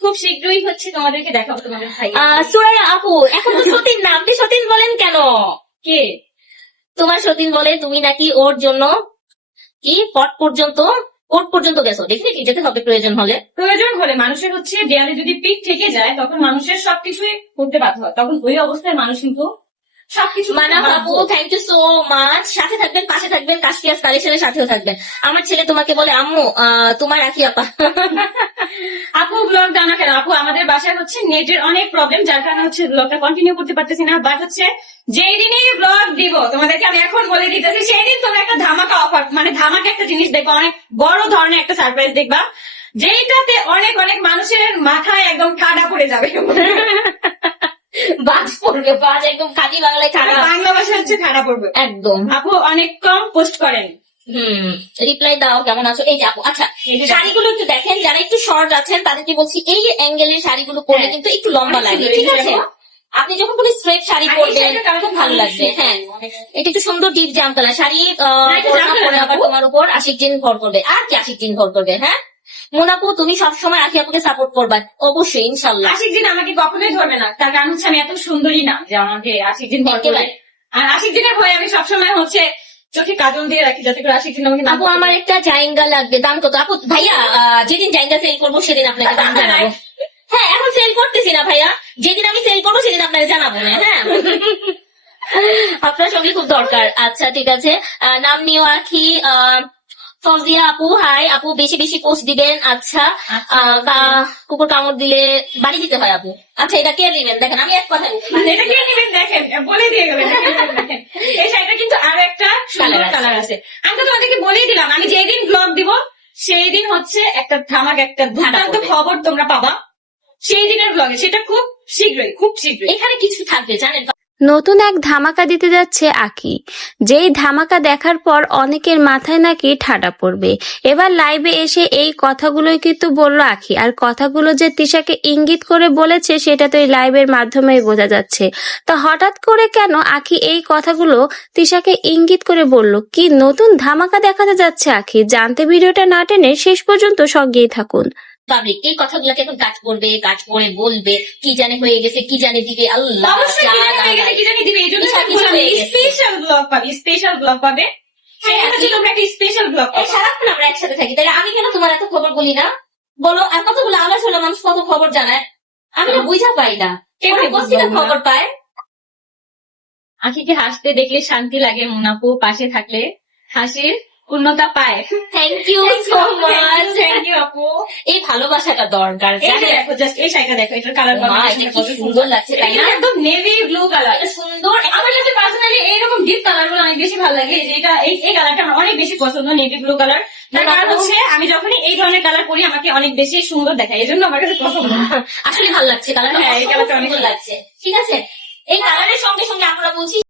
খুব শীঘ্রই হচ্ছে তোমাদেরকে দেখাবো তোমাদের ভাই। সুরাইয়া আপু, এখন তো সতীন না, আপনি সতীন বলেন কেন? কে? তোমার সতীন বলে তুমি নাকি ওর জন্য কি কোর্ট পর্যন্ত গেছো, ডেফিনেটলি যেতে হবে প্রয়োজন হলে। প্রয়োজন হলে মানুষের হচ্ছে দেয়ালে যদি পিঠ থেকে যায় তখন মানুষের সবকিছুই করতে বাধ্য হয়, তখন ওই অবস্থায় মানুষ কিন্তু সবকিছু মানা আপু, থ্যাংক ইউ সো মাচ। সাথে থাকবেন, পাশে থাকবেন, কাশফিয়াস কালেকশনের সাথেও থাকবেন। আমার ছেলে তোমাকে বলে আম্মু তোমার আখি আপা। আপু ব্লগ দাও না কেন? আপু আমাদের বাসায় হচ্ছে নেটের অনেক প্রবলেম, যার কারণে হচ্ছে ব্লগটা কন্টিনিউ করতে পারতেছি না। বাট হচ্ছে যেই দিনই ব্লগ দিব তোমাদেরকে আমি এখন বলে দিতেছি, সেই দিন তোমরা একটা ধামাকা অফার, মানে ধামাকা একটা জিনিস দেখবা, অনেক বড় ধরনের একটা সারপ্রাইজ দেখবা, যেইটাতে অনেক অনেক মানুষের মাথায় একদম ঠাডা পড়ে যাবে। বাজ পড়বে, বাজ একদম খাঁটি বাংলায় খারাপ, বাংলা ভাষা হচ্ছে ঠাডা পড়বে একদম। আপু অনেক কম পোস্ট করেন। রিপ্লাই দাও, কেমন আছো? এই যে আপু, আচ্ছা শাড়িগুলো একটু দেখেন, যারা একটু শর্ট আছেন তাদেরকে বলছি এই অ্যাঙ্গেলের শাড়িগুলো পরলে কিন্তু একটু লম্বা লাগে, ঠিক আছে? আপনি যখন কোনো স্ট্রেট শাড়ি পরবেন খুব ভালো লাগবে। হ্যাঁ, এটা একটু সুন্দর ডিপ জাম কালার শাড়ি পরে আবার তোমার উপর আশিক জিন ভর করবে, আর কি আশিক জিন ভর করবে। হ্যাঁ মোনাপু, তুমি সবসময় আখি আপুকে সাপোর্ট করবা, অবশ্যই ইনশাল্লাহ। আশিক দিন আমাকে কখনোই ধরবে না, তার কারণ হচ্ছে আমি এত সুন্দরী না যে আমাকে আশিক দিন ভর করবে। আর আশিক দিনের ভয়ে আমি সবসময় হচ্ছে চোখে কাজল দিয়ে রাখি, যাতে করে আশিক দিন আমাকে আপু আমার একটা জাইঙ্গা লাগবে, দাম কত? আপু ভাইয়া যেদিন জাইঙ্গা সেল করবো সেদিন আপনাকে দাম জানাবো। হ্যাঁ এখন সেল করতেছি না ভাইয়া, যেদিন আমি সেল করবো সেদিন আপনাকে জানাবো না। হ্যাঁ আপনার সঙ্গে খুব দরকার। আচ্ছা ঠিক আছে, নাম নিও আখি। ফৌজিয়া আপু, হাই আপু, বেশি বেশি পোস্ট দিবেন। আচ্ছা কুকুর কামড় দিলে বাড়ি দিতে হয় আপু। আচ্ছা এটা কে নেবেন? দেখেন আমি এক কথা এটা কে নেবেন দেখেন, বলে দিয়ে গেলেন। দেখেন এই শাড়িটা কিন্তু আরো একটা সুন্দর কালার আছে। আমি তো তোমাদেরকে বলেই দিলাম, আমি যেই দিন ব্লগ দিব সেই দিন হচ্ছে একটা ধামাক, একটা দুর্দান্ত খবর তোমরা পাবা সেই দিনের ব্লগে, সেটা খুব শীঘ্রই, খুব শীঘ্রই। এখানে কিছু থাকবে জানেন, নতুন এক ধামাকা দিতে যাচ্ছে আঁখি। যেই ধামাকা দেখার পর অনেকের মাথায় নাকি ঠাডা পড়বে। এবার লাইভে এসে এই কথাগুলোই কিন্তু বলল আঁখি, আর কথাগুলো যে তিশাকে ইঙ্গিত করে বলেছে সেটা তো এই লাইভের মাধ্যমেই বোঝা যাচ্ছে। তো হঠাৎ করে কেন আঁখি এই কথাগুলো তিশাকে ইঙ্গিত করে বলল? কি নতুন ধামাকা দেখাতে যাচ্ছে আঁখি? জানতে ভিডিওটা না টেনে শেষ পর্যন্ত সঙ্গেই থাকুন। পাবলিক এই কথাগুলোকে এখন কাজ করবে, কাজ করে বলবে কি জানে হয়ে গেছে, কি জানে দিবে আল্লাহ। কি জানি দিবে, এই জন্য স্পেশাল ব্লগ পাবে, স্পেশাল ব্লগ পাবে। তোমরা একটা স্পেশাল ব্লগ পাবে। সারাক্ষণ আমরা একসাথে থাকি, তাহলে আমি কেন তোমার এত খবর বলি না? বলো, আর কতগুলো আলাদা হলো মানুষ কত খবর জানায়, আমি তো বুঝা পাই না। খবর পায়। আখিকে হাসতে দেখলে শান্তি লাগে, মুনাপু পাশে থাকলে হাসির পূর্ণতা পায়। Thank you so much, thank you আপু। এই ভালোবাসাটা দরকার। দেখো জাস্ট এই শাড়িটা দেখো, এটার কালার কি সুন্দর লাগছে তাই না? একদম নেভি ব্লু কালার, সুন্দর। আমার কাছে পার্সোনালি এইরকম ডিপ কালার গুলো অনেক বেশি ভালো লাগে। এটা এই কালারটা আমার অনেক বেশি পছন্দ, নেভি ব্লু কালার। তার কারণ হচ্ছে আমি যখনই এই ধরনের কালার পরি আমাকে অনেক বেশি সুন্দর দেখায়, এই জন্য আমার কাছে পছন্দ। আসলে ভালো লাগছে কালারটা, হ্যাঁ এই কালারটা অনেক ভালো লাগছে। ঠিক আছে, এই কালারের সঙ্গে সঙ্গে আমরা বলছি